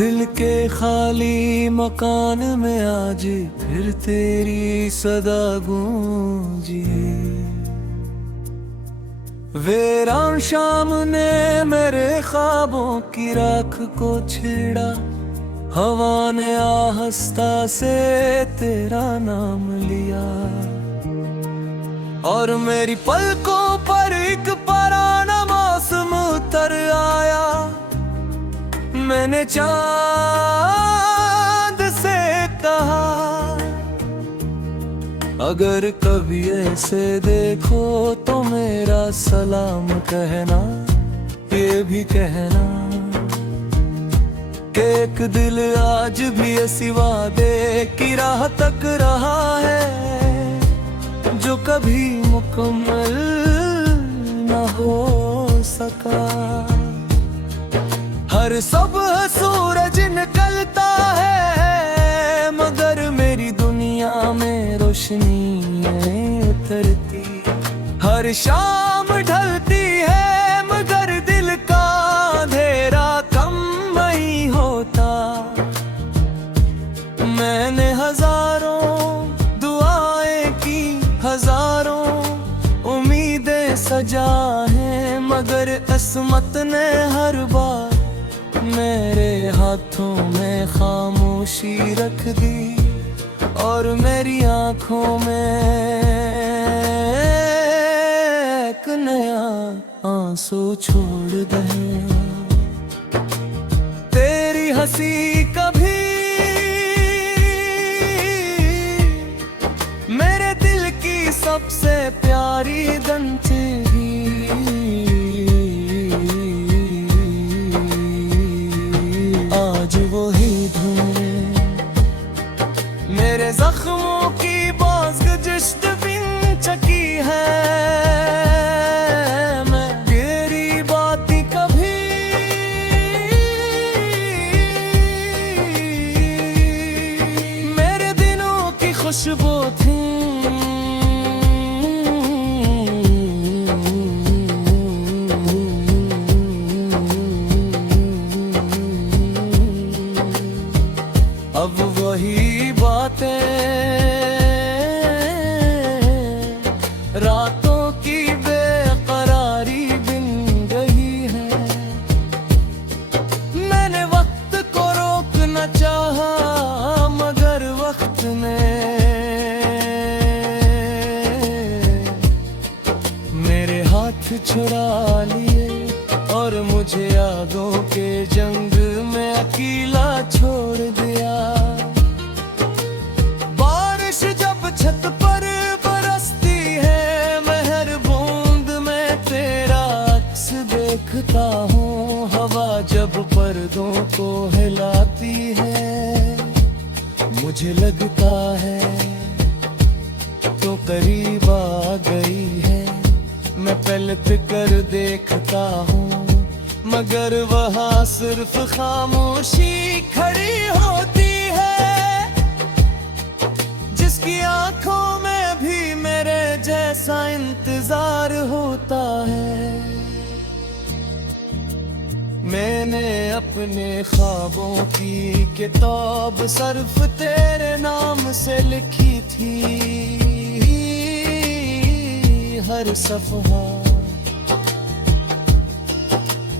दिल के खाली मकान में आज फिर तेरी सदा गूंजी। वीरान शाम ने मेरे ख्वाबों की राख को छेड़ा, हवा ने आहिस्ता से तेरा नाम लिया, और मेरी पलकों पर एक पराना मौसम उतर आया। मैंने चांद से कहा, अगर कभी ऐसे देखो तो मेरा सलाम कहना, ये भी कहना कि एक दिल आज भी ऐसी वादे की राह तक रहा है, जो कभी मुकम्मल न हो सका। हर सुबह सूरज निकलता है, मगर मेरी दुनिया में रोशनी नहीं उतरती। हर शाम ढलती है, मगर दिल का अंधेरा कम नहीं होता। मैंने हजारों दुआएं की, हजारों उम्मीदें सजा हैं, मगर किस्मत ने हर बार मेरे हाथों में खामोशी रख दी, और मेरी आंखों में एक नया आंसू छोड़ दे। तेरी हंसी कभी मेरे दिल की सबसे प्यारी दंचेगी। आज वही धुन मेरे जख्मों की बाज़ बिन चकी है। मैं तेरी बातें कभी मेरे दिनों की खुशबू थी। अब वही बातें रातों की बेकरारी बिन गई है। मैंने वक्त को रोकना चाहा, मगर वक्त ने मेरे हाथ छुड़ा लिए, और मुझे यादों के जंग में अकेला छोड़ दिया। बारिश जब छत पर बरसती है, महर बूंद में तेरा अक्स देखता हूँ। हवा जब पर्दों को हिलाती है, मुझे लगता है तो करीब आ गई है। मैं पलट कर देखता हूँ, मगर वहाँ सिर्फ खामोशी खड़ी होती है, जिसकी आंखों में भी मेरे जैसा इंतजार होता है। मैंने अपने ख्वाबों की किताब सिर्फ तेरे नाम से लिखी थी। हर सफ़हा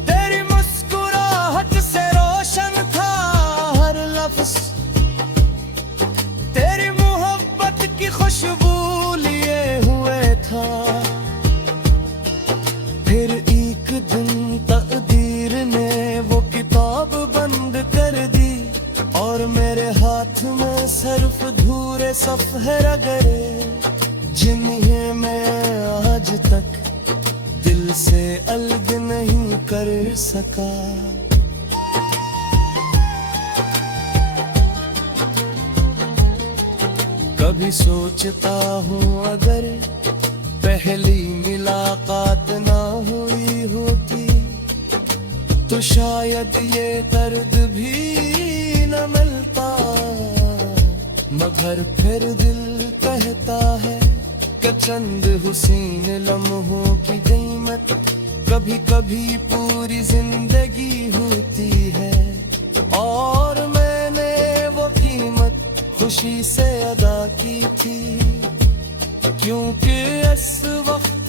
तेरी मुस्कुराहट से रोशन था, हर लफ्ज़ तेरी मोहब्बत की खुशबू लिए हुए था। फिर एक दिन तकदीर ने वो किताब बंद कर दी, और मेरे हाथ में सिर्फ धूरे सफ़हे रगड़े, जिन्हें मैं आज तक दिल से अलग नहीं कर सका। कभी सोचता हूँ अगर पहली मुलाकात ना हुई होती, तो शायद ये दर्द भी न मिलता। मगर फिर दिल कहता है कि चंद हुसीन लम्हों की कीमत कभी कभी पूरी जिंदगी होती है। और मैंने वो कीमत खुशी से अदा की थी, क्योंकि इस वक्त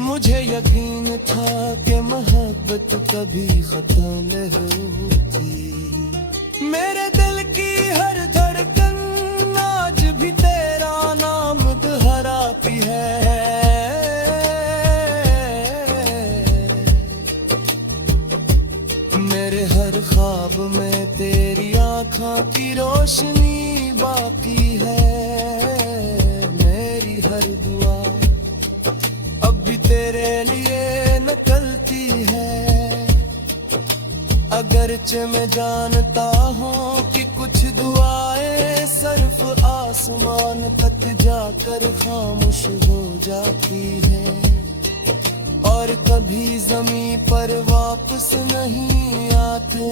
मुझे यकीन था कि मोहब्बत कभी खत्म नहीं होती। मेरे दिल की हर धड़कन आज भी तेरा नाम दोहराती है। मेरे हर ख्वाब में तेरी आँखों की रोशनी बाकी है। मेरी हर दुआ अब भी तेरे लिए निकलती है। अगरचे मैं जानता हूँ कि कुछ दुआएं सिर्फ आसमान तक जाकर खामोश हो जाती है, और कभी जमीन पर वापस नहीं आते।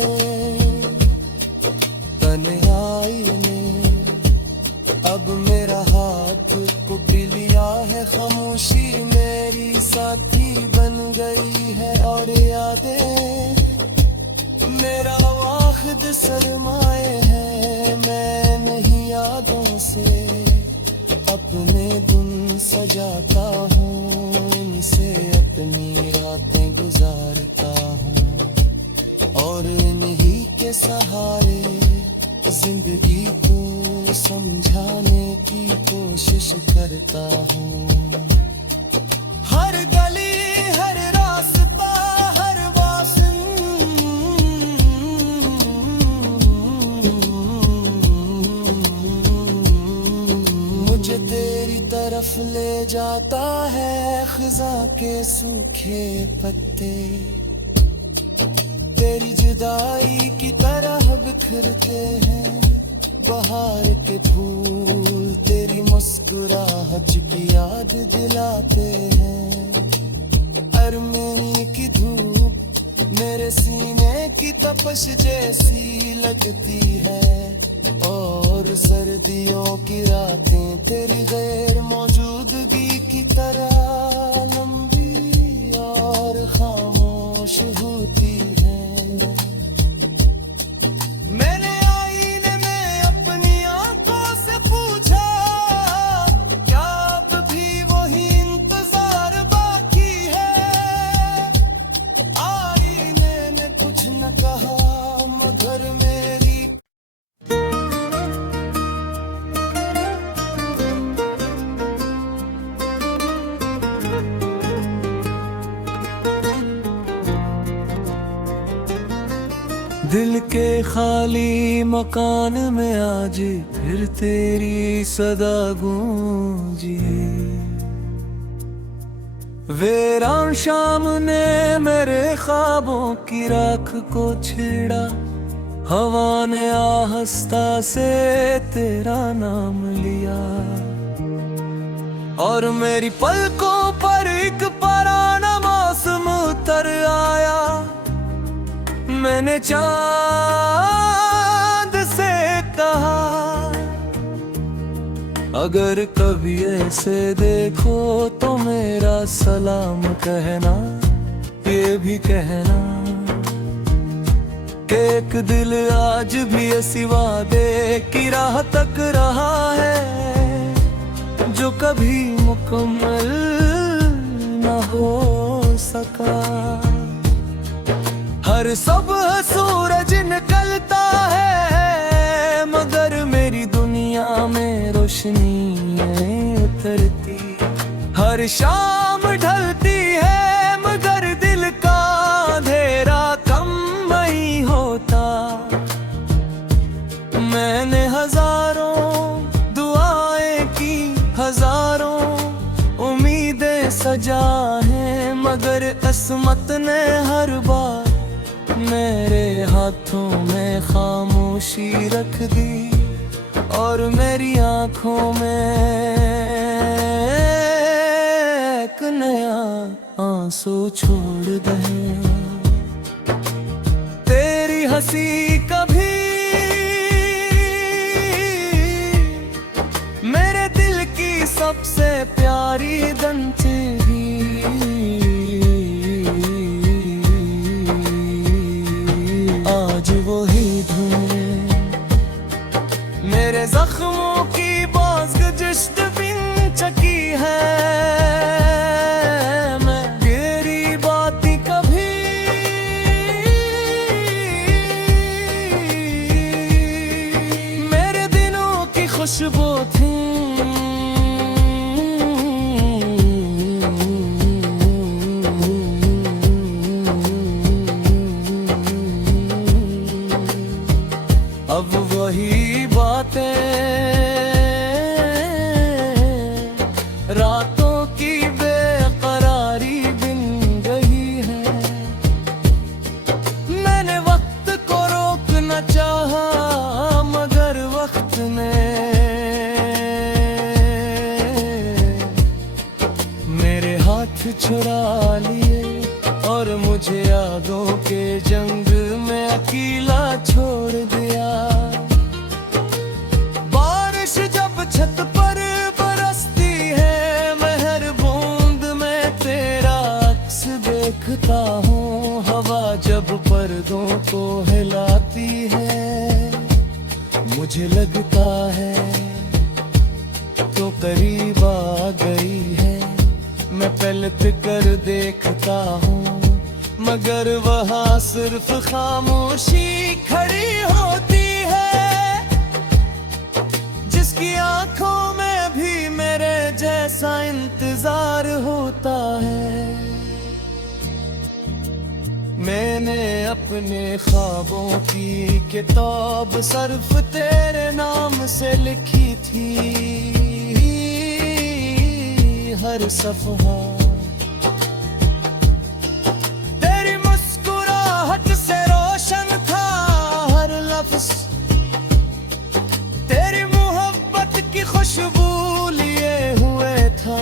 तन्हाई ने अब मेरा हाथ पकड़ लिया है, खामोशी मेरी साथी बन गई है, और यादें मेरा वाहिद सरमाए है। मैं नहीं यादों से अपने दिन सजाता हूँ, इनसे अपनी रातें गुजारता हूँ, और इन्हीं के सहारे जिंदगी को समझाने की कोशिश करता हूँ। हर गली हर रास्ता हर वासन मुझे तेरी तरफ ले जाता है। खिज़ा के सूखे पत्ते तेरी जुदाई की तरह बिखरते हैं। बहार के फूल तेरी मुस्कुराहट की याद दिलाते हैं। अरमानी की धूप मेरे सीने की तपश जैसी लगती है, और सर्दियों की रातें तेरी गैर मौजूदगी की तरह लंबी और खामोश होती है। मैंने आईने में अपनी आंखों से पूछा, क्या अब भी वही इंतजार बाकी है। आईने ने कुछ न कहा मगर मेरी दिल के खाली मकान में आज फिर तेरी सदा गूंजी। वीरान शाम ने मेरे ख्वाबों की राख को छेड़ा, हवा ने आहिस्ता से तेरा नाम लिया, और मेरी पलकों पर एक पुराना मौसम उतर आया। मैंने चांद से कहा, अगर कभी ऐसे देखो तो मेरा सलाम कहना, ये भी कहना कि एक दिल आज भी इसी वादे की राह तक रहा है, जो कभी मुकम्मल न हो सका। हर सुबह सूरज निकलता है, मगर मेरी दुनिया में रोशनी उतरती। हर शाम ढलती है, मगर दिल का अंधेरा कम नहीं होता। मैंने हजारों दुआएं की, हजारों उम्मीदें सजा हैं, मगर किस्मत ने हर बार मेरे हाथों में खामोशी रख दी, और मेरी आंखों में एक नया आंसू छोड़ दे। तेरी हंसी कभी मेरे दिल की सबसे प्यारी दंचेरी। आज जख्मों की बाज़गश्त बिन चकी है मैं, तेरी बातें कभी मेरे दिनों की खुशबू थी। अब वही बातें रातों की बेकरारी बिन गई है। मैंने वक्त को रोकना चाहा मगर वक्त ने मेरे हाथ छुड़ा लिए और मुझे यादों के जंग में अकेला छोड़ दिया। बारिश जब छत पर बरसती है मैं हर बूंद में तेरा अक्स देखता हूँ। हवा जब पर्दों को हिलाती है मुझे लगता है तो करीब आ गई है। मैं पलट कर देखता हूँ मगर वहाँ सिर्फ खामोशी खड़ी होती है, जिसकी आंखों में भी मेरे जैसा इंतजार होता है। मैंने अपने ख्वाबों की किताब सिर्फ तेरे नाम से लिखी थी। हर सफ़हा तेरी मोहब्बत की खुशबू लिए हुए था।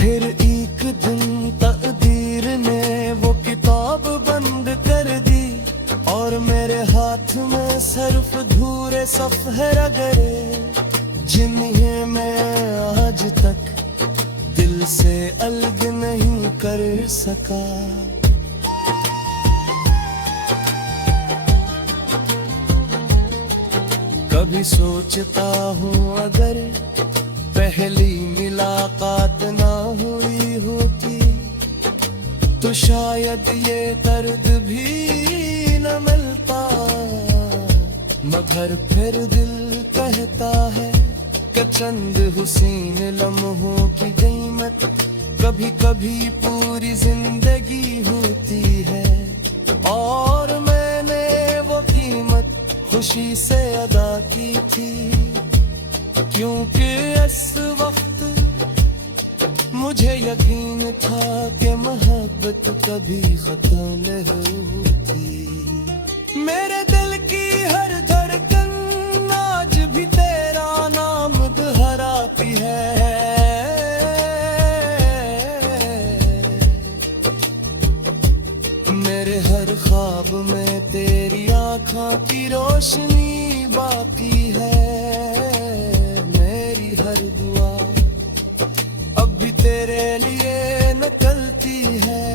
फिर एक दिन तकदीर ने वो किताब बंद कर दी और मेरे हाथ में सिर्फ धूरे सफ़हे रगड़े, जिन्हें मैं आज तक दिल से अलग नहीं कर सका। कभी सोचता हूँ अगर पहली मुलाकात ना हुई होती तो शायद ये दर्द भी न मिलता। मगर फिर दिल कहता है कि चंद हुसीन लम्हों की कीमत कभी कभी पूरी जिंदगी होती है। और मैंने वो कीमत खुशी से अदा की थी, क्योंकि इस वक्त मुझे यकीन था कि मोहब्बत कभी खत्म नहीं होती। मेरे दिल की हर धड़कन आज भी तेरा नाम दोहराती है। मेरे हर ख्वाब में तेरी आँखों की रोशनी बाकी है। मेरी हर दुआ अब भी तेरे लिए निकलती है।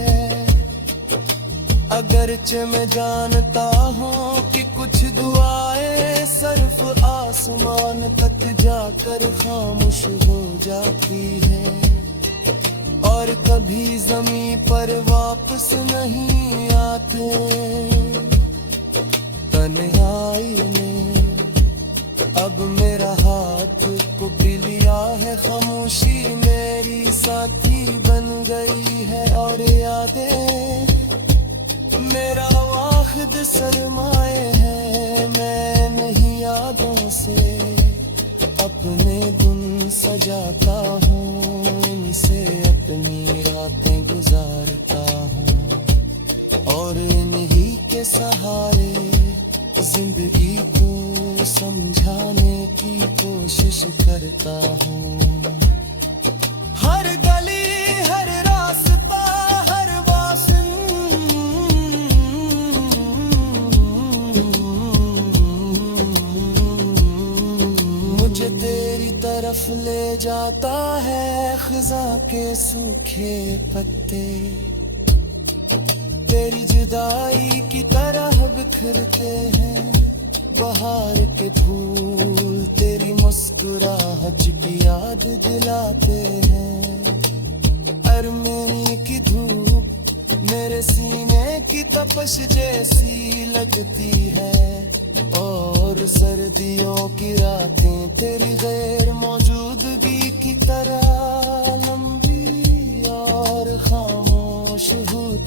अगरचे मैं जानता हूँ कि कुछ दुआएं सिर्फ आसमान तक जाकर खामोश हो जाती है और कभी ज़मीं पर वापस नहीं आते। तन्हाई ने अब मेरा हाथ पकड़ लिया है, खामोशी मेरी साथी बन गई है और यादें मेरा वाहिद सरमाए है। मैं नहीं यादों से अपने दिन सजाता हूँ, इनसे अपनी रातें गुजारता हूँ और इन्हीं के सहारे जिंदगी को समझाने की कोशिश करता हूँ। हर गली हर रास्ता हर वासन मुझे तेरी तरफ ले जाता है। खिज़ां के सूखे पत्ते तेरी जुदाई की तरह बिखरते हैं। बहार के फूल तेरी मुस्कुराहट की याद दिलाते हैं। अरमानी की धूप मेरे सीने की तपश जैसी लगती है, और सर्दियों की रातें तेरी गैर मौजूदगी की तरह लंबी और खामोश होती